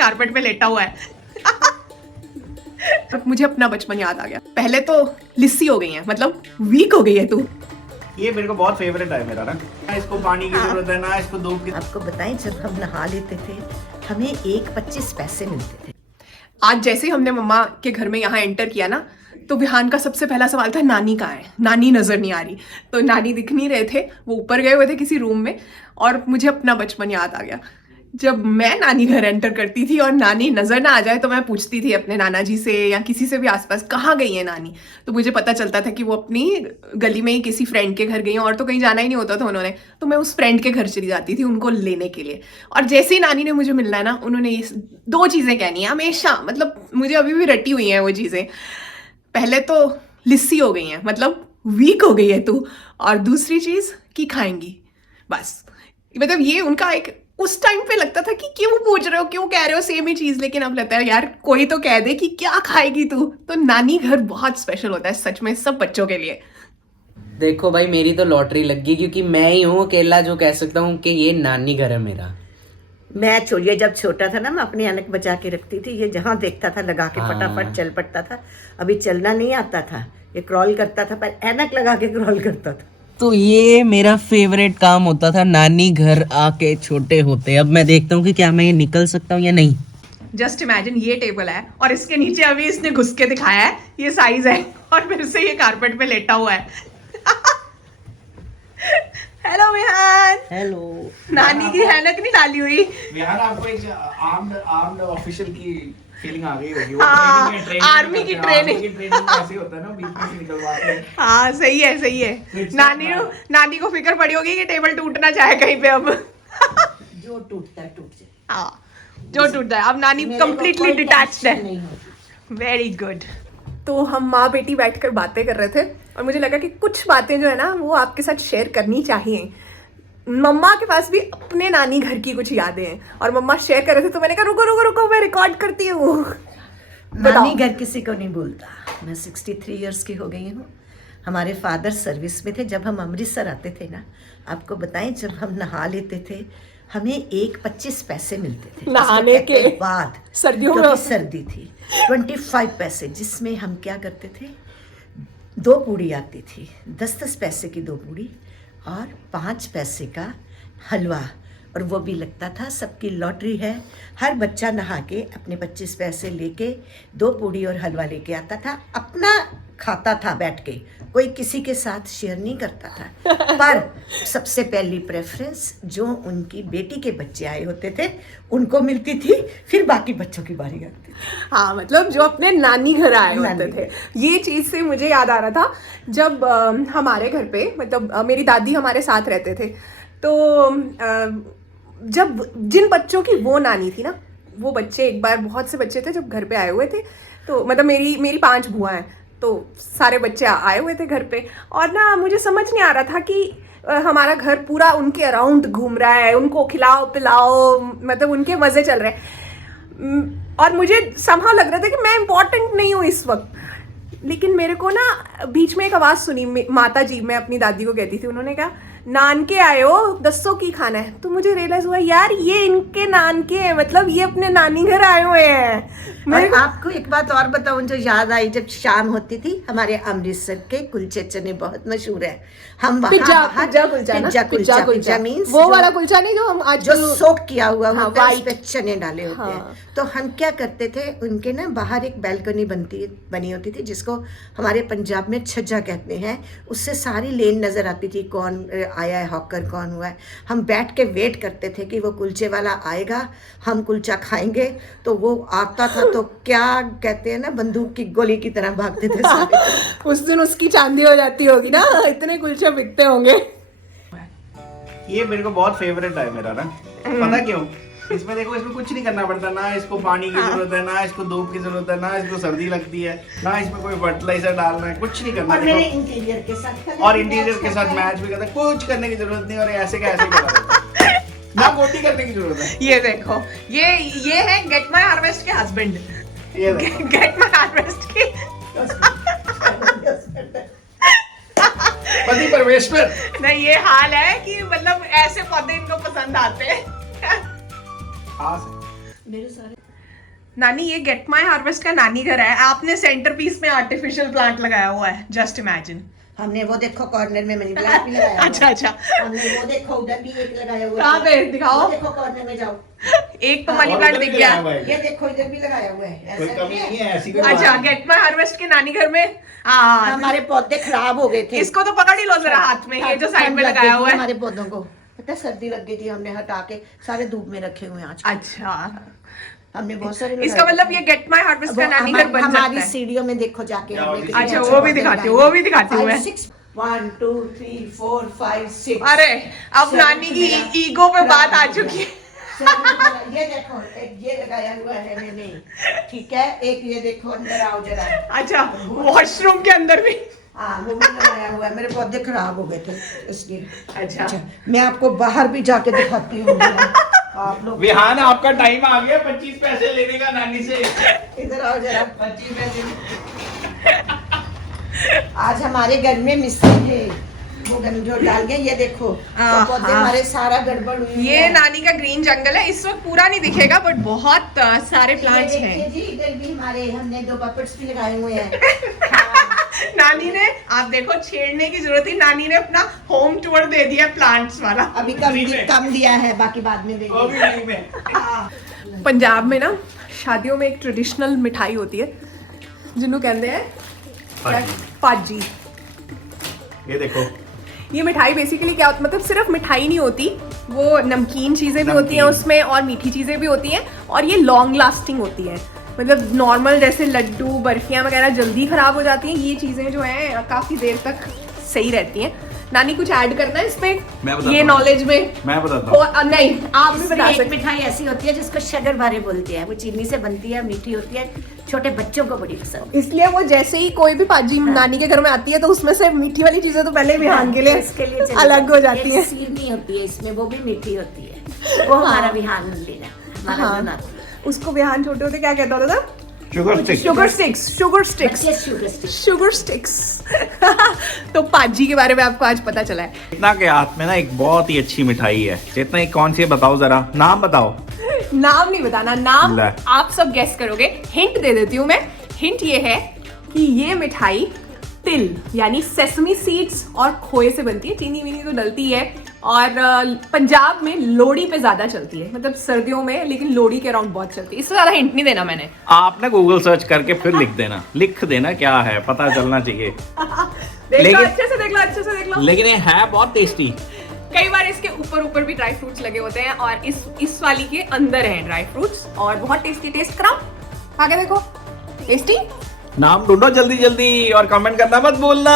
Carpet पे लेटा हुआ है। मुझे अपना बचपन याद आ गया। पहले तो लिस्सी हो गई है, मतलब वीक हो गई है तू। ये मेरे को बहुत फेवरेट है मेरा ना। इसको पानी की जरूरत है ना, इसको धूप की। आपको बताएं, जब हम नहा लेते थे हमें 1.25 पैसे मिलते थे। आज जैसे ही हमने मम्मा के घर में यहाँ एंटर किया ना, तो विहान का सबसे पहला सवाल था नानी कहाँ है, नानी नजर नहीं आ रही। तो नानी दिख नहीं रहे थे, वो ऊपर गए हुए थे किसी रूम में। और मुझे अपना बचपन याद आ गया, जब मैं नानी घर एंटर करती थी और नानी नजर ना आ जाए तो मैं पूछती थी अपने नाना जी से या किसी से भी आसपास, कहाँ गई है नानी। तो मुझे पता चलता था कि वो अपनी गली में ही किसी फ्रेंड के घर गई हैं, और तो कहीं जाना ही नहीं होता था उन्होंने। तो मैं उस फ्रेंड के घर चली जाती थी उनको लेने के लिए। और जैसे ही नानी ने मुझे मिलना है ना, उन्होंने ये 2 चीजें कहनी है हमेशा, मतलब मुझे अभी भी रटी हुई हैं वो चीजें। पहले तो लिस्सी हो गई है, मतलब वीक हो गई है तू, और दूसरी चीज कि खाएंगी। बस मतलब ये उनका एक, उस टाइम पे लगता था कि क्यों पूछ रहे हो, क्यों कह रहे हो सेम ही चीज, लेकिन अब लगता है यार कोई तो कह दे कि क्या खाएगी तू। तो नानी घर बहुत स्पेशल होता है सच में, सब बच्चों के लिए। देखो भाई, मेरी तो लॉटरी लग गई, क्योंकि मैं ही हूँ अकेला जो कह सकता हूँ कि ये नानी घर है मेरा। ये जब छोटा था ना, मैं अपनी ऐनक बचा के रखती थी। ये जहाँ देखता था लगा के फटाफट चल पड़ता था। अभी चलना नहीं आता था, ये क्रॉल करता था, पर ऐनक लगा के क्रॉल करता था। तो ये मेरा फेवरेट काम होता था नानी घर आके छोटे होते। अब मैं देखता हूँ कि क्या मैं ये निकल सकता हूँ या नहीं। जस्ट इमेजिन, ये टेबल है और इसके नीचे अभी इसने घुस के दिखाया है, ये साइज है, और फिर से ये कारपेट पे लेटा हुआ है। हेलो विहान। हेलो। नानी की हैनक नहीं डाली हुई। विहान, आपको एक आर्म्ड ऑफिशियल की फीलिंग आ गई होगी। आर्मी की ट्रेनिंग ऐसे होता है ना, बीच में से निकलवाते हैं। हाँ सही है सही है। नानी को फिक्र पड़ी होगी कि टेबल टूट ना जाए कहीं पे अब। जो टूटता है टूट जाए। हाँ, जो टूटता है। अब नानी कंप्लीटली डिटैच्ड है। Very good. तो हम माँ बेटी बैठकर बातें कर रहे थे, और मुझे लगा कि कुछ बातें जो है ना वो आपके साथ शेयर करनी चाहिए। मम्मा के पास भी अपने नानी घर की कुछ यादें हैं, और मम्मा शेयर कर रहे थे, तो मैंने कहा रुको रुको रुको, मैं रिकॉर्ड करती हूँ। नानी घर किसी को नहीं भूलता। मैं 63 इयर्स की हो गई हूँ। हमारे फादर सर्विस में थे। जब हम अमृतसर आते थे ना, आपको बताएं, जब हम नहा लेते थे हमें 1.25 पैसे मिलते थे नहाने के बाद। सर्दियों में क्योंकि सर्दी थी। 25 पैसे, जिसमें हम क्या करते थे, 2 पूड़ी आती थी, 10-10 पैसे की 2 पूड़ी और 5 पैसे का हलवा। और वो भी लगता था सबकी लॉटरी है। हर बच्चा नहा के अपने 25 पैसे लेके 2 पूड़ी और हलवा लेके आता था, अपना खाता था बैठ के, कोई किसी के साथ शेयर नहीं करता था। पर सबसे पहली प्रेफरेंस जो उनकी बेटी के बच्चे आए होते थे उनको मिलती थी, फिर बाकी बच्चों की बारी आती थी। हाँ, मतलब जो अपने नानी घर आए होते थे। ये चीज़ से मुझे याद आ रहा था, जब हमारे घर पे, मतलब मेरी दादी हमारे साथ रहते थे, तो जब जिन बच्चों की वो नानी थी ना, वो बच्चे, एक बार बहुत से बच्चे थे जब घर पे आए हुए थे, तो मतलब मेरी 5 बुआ हैं, तो सारे बच्चे आए हुए थे घर पे, और ना मुझे समझ नहीं आ रहा था कि हमारा घर पूरा उनके अराउंड घूम रहा है, उनको खिलाओ पिलाओ, मतलब उनके मज़े चल रहे हैं, और मुझे समहाउ लग रहा था कि मैं इम्पोर्टेंट नहीं हूँ इस वक्त। लेकिन मेरे को ना बीच में एक आवाज़ सुनी, माता जी, मैं अपनी दादी को कहती थी, उन्होंने कहा नान के आए हो, दसो की खाना है। तो मुझे रियलाइज हुआ यार ये इनके नान के हैं, मतलब ये अपने नानी घर आए हुए हैं। मैं आपको एक बात और बताऊं जो याद आई, जब शाम होती थी, हमारे अमृतसर के कुलचे चने बहुत मशहूर है। हम पिज्जा मींस वो वाला कुलचा नहीं जो हम आज जो सोक किया हुआ होता है, white। उसपे चने डाले होते हाँ। हैं। तो हम क्या करते थे, उनके ना बाहर एक बैल्कनी बनी होती थी, जिसको हमारे पंजाब में छज्जा कहते हैं। उससे सारी लेन नजर आती थी, कौन आया है, हॉकर कौन हुआ है। हम बैठ के वेट करते थे कि वो कुलचे वाला आएगा, हम कुलचा खाएंगे। तो वो आता था तो क्या कहते हैं ना, बंदूक की गोली की तरह भागते थे सारे। उस दिन उसकी चांदी हो जाती होगी ना, इतने कुलचे बिकते होंगे। ये मेरे को बहुत फेवरेट है मेरा ना। पता क्यों? इसमें देखो, इसमें कुछ नहीं करना पड़ता ना, इसको पानी की जरूरत है ना, इसको धूप की जरूरत है ना, इसको सर्दी लगती है ना, इसमें कोई फर्टिलाइजर डालना है, कुछ नहीं करना। और मेरे इंटीरियर के साथ और इंटीरियर के साथ मैच भी करता है, कुछ करने की जरूरत नहीं। और ऐसे कैसे करा ना, गोटी करने की जरूरत है। ये देखो, ये है गेट माय हार्वेस्ट के हस्बैंड। ये देखो, गेट माय हार्वेस्ट के पति परमेश्वर। नहीं, ये हाल है कि मतलब ऐसे पौधे इनको पसंद आते हैं। मेरे सारे नानी ये गेट माई हार्वेस्ट का नानी घर है, आपने सेंटर पीस में आर्टिफिशियल प्लांट लगाया हुआ है, जस्ट इमेजिन। हमने वो देखो कॉर्नर में मनी प्लांट भी लगाया हुआ है। अच्छा अच्छा, हमने वो देखो उधर भी एक लगाया हुआ है। कहाँ पे दिखाओ? वो देखो कॉर्नर में जाओ, एक तो मनी प्लांट दिख गया। ये देखो इधर भी लगाया हुआ है। कोई ऐसा कमी नहीं नहीं है। है ऐसी कोई अच्छा, बात नहीं। गेट माई हार्वेस्ट के नानी घर में हाँ, हमारे पौधे खराब हो गए थे। इसको तो पकड़ ही लो जरा हाथ में, ये जो साइड में लगाया हुआ है। हमारे पौधों को पता है, सर्दी लग गई थी, हमने हटा के सारे धूप में रखे हुए हैं आज। अच्छा, हमने बहुत सारे इसका मतलब ये गेट माई हार्वेस्ट का नानी घर बन सकता हमारी है। सीढ़ियों में देखो जाके हमने कितने अच्छा, अच्छे वो भी पौधे दिखाती हूँ, लगाए वो भी दिखाती हूँ मैं। 1 2 3 4 5 6। अरे अब नानी की ईगो पे बात आ चुकी है। ये देखो, एक ये लगाया हुआ है मैंने, ठीक है, एक ये देखो, अंदर आओ जरा। अच्छा, वॉशरूम के अंदर भी। हाँ, वो भी लगाया हुआ है, मेरे पौधे खराब हो गए थे इसलिए। अच्छा, मैं आपको बाहर भी जाके दिखाती हूँ। आप लोग विहान आपका टाइम आ गया 25 पैसे लेने का नानी से। इधर आओ जरा। 25 पैसे। आज हमारे घर में मिस्त्री थे, वो गंजो डाल गए। ये देखो तो पौधे हमारे सारा गड़बड़ हुई ये है। नानी का ग्रीन जंगल है, इस वक्त पूरा नहीं दिखेगा बट बहुत सारे प्लांट्स ये हैं। देखिए जी, इधर भी हमारे हमने 2 पपेट्स भी लगाए हुए हैं। नानी ने, आप देखो, छेड़ने की जरूरत ही, नानी ने अपना होम टूर दे दिया प्लांट्स वाला। अभी कम दिया है, बाकी बाद में वो भी देंगे। नहीं में। हाँ। पंजाब में ना शादियों में एक ट्रेडिशनल मिठाई होती है जिन्हों कहते हैं पाजी। ये देखो, ये मिठाई बेसिकली क्या होती, मतलब सिर्फ मिठाई नहीं होती, वो नमकीन चीज़ें भी होती हैं उसमें और मीठी चीज़ें भी होती हैं, और ये लॉन्ग लास्टिंग होती हैं। मतलब नॉर्मल जैसे लड्डू बर्फियाँ वगैरह जल्दी ख़राब हो जाती हैं, ये चीज़ें जो हैं काफ़ी देर तक सही रहती हैं। नानी कुछ ऐड करना है इसमें मैं बताता ये हूँ। नॉलेज में? मैं बताता हूँ। और नहीं, आप भी बता एक सकते। मिठाई ऐसी होती है जिसको शगर भारे बोलते हैं, वो चीनी से बनती है, मीठी होती है, छोटे बच्चों को बड़ी पसंद। इसलिए वो जैसे ही कोई भी पाजी नानी के घर में आती है तो उसमें से मीठी वाली चीजें तो पहले विहान के लिए इसके लिए चली अलग हो जाती एक है। सीरनी होती है इसमें, वो भी मीठी होती है, वो हमारा विहान लेना, हमारा हाँ, बनाती है। उसको विहान छोटे होते क्या कहता होता था? Sugar stick. Sugar sticks, sugar sticks, बच्चे शुगर स्टिक। Sugar sticks. तो पाजी के बारे में आपको आज पता चला है। इतना के हाथ में ना एक बहुत ही अच्छी मिठाई है। चेतना, ये कौन सी है बताओ जरा, नाम बताओ। नाम नहीं बताना, नाम ले। आप सब गेस करोगे। हिंट दे देती हूँ मैं। हिंट ये है कि ये मिठाई तिल यानी सेसमी सीड्स और खोए से बनती है। चीनी वीनी तो डलती है, और पंजाब में लोहड़ी पे ज्यादा चलती है, मतलब सर्दियों में, लेकिन लोहड़ी के अराउंड बहुत चलती है। इससे ज्यादा हिंट नहीं देना मैंने। आप ना गूगल सर्च करके फिर लिख देना क्या है, पता चलना चाहिए। देख लो, लेकिन- अच्छे से देख लो, अच्छे से देख लो। लेकिन ये है बहुत टेस्टी। कई बार इसके ऊपर भी ड्राई फ्रूट्स लगे होते हैं, और इस वाली के अंदर है ड्राई फ्रूट्स, और बहुत टेस्टी। टेस्ट कराओ, आगे देखो, टेस्टी। नाम ढूंढो जल्दी जल्दी और कमेंट करना मत भूलना।